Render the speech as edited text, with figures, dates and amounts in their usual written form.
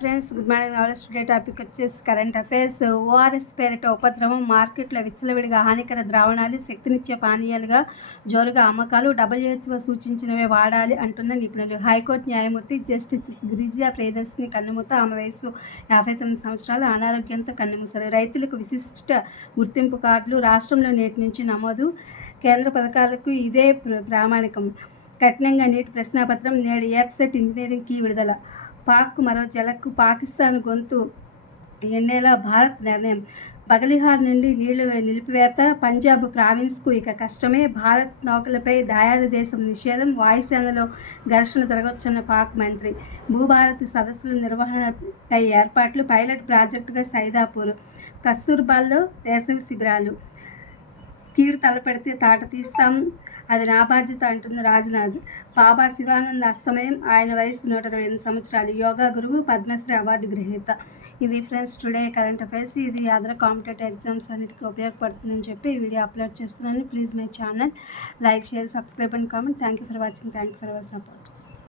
Friends, good morning. Already today topic వచ్చేసి current affairs. ORS పేరిట ఉపద్రవం, మార్కెట్లో విచ్చలవిడిగా హానికర ద్రావణాలు, శక్తినిచ్చే పానీయాలుగా జోరుగా అమ్మకాలు, WHO సూచించినవే వాడాలి అంటున్న నిపుణులు. హైకోర్టు న్యాయమూర్తి జస్టిస్ గిరిజా ప్రియదర్శిని కన్నుమూత. ఆమె వయసు 59 సంవత్సరాలు. అనారోగ్యంతో కన్నుమూశారు. రైతులకు విశిష్ట గుర్తింపు కార్డులు రాష్ట్రంలో నేటి నుంచి నమోదు. కేంద్ర పథకాలకు ఇదే ప్రామాణికం. కఠినంగా నీట్ ప్రశ్నాపత్రం. నేడు వెబ్సైట్ ఇంజనీరింగ్ కీ విడుదల. పాక్కు మరో జలక్కు. పాకిస్తాన్ గొంతు ఎండేలా భారత్ నిర్ణయం. బగలిహార్ నుండి నీళ్లు నిలిపివేత. పంజాబ్ ప్రావిన్స్కు ఇక కష్టమే. భారత్ నౌకలపై దాయాది దేశం నిషేధం. వాయుసేనలో ఘర్షణ జరగవచ్చన్న పాక్ మంత్రి. భూభారతి సదస్సుల నిర్వహణపై ఏర్పాట్లు. పైలట్ ప్రాజెక్టుగా సైదాపూర్. కస్తూర్బాల్లో వేసవి శిబిరాలు. కీడు తలపెడితే తాట తీస్తాం, అది నా బాధ్యత అంటున్న రాజ్నాథ్. బాబా శివానంద్ అస్తమయం. ఆయన వయసు 128 సంవత్సరాలు. యోగా గురువు, పద్మశ్రీ అవార్డు గ్రహీత. ఇది ఫ్రెండ్స్ టుడే కరెంట్ అఫైర్స్. ఇది అదర్ కాంపిటేటివ్ ఎగ్జామ్స్ అన్నిటికీ ఉపయోగపడుతుందని చెప్పి ఈ వీడియో అప్లోడ్ చేస్తున్నాను. Please my channel like, share, subscribe and comment. Thank you for watching. Thank you for our support.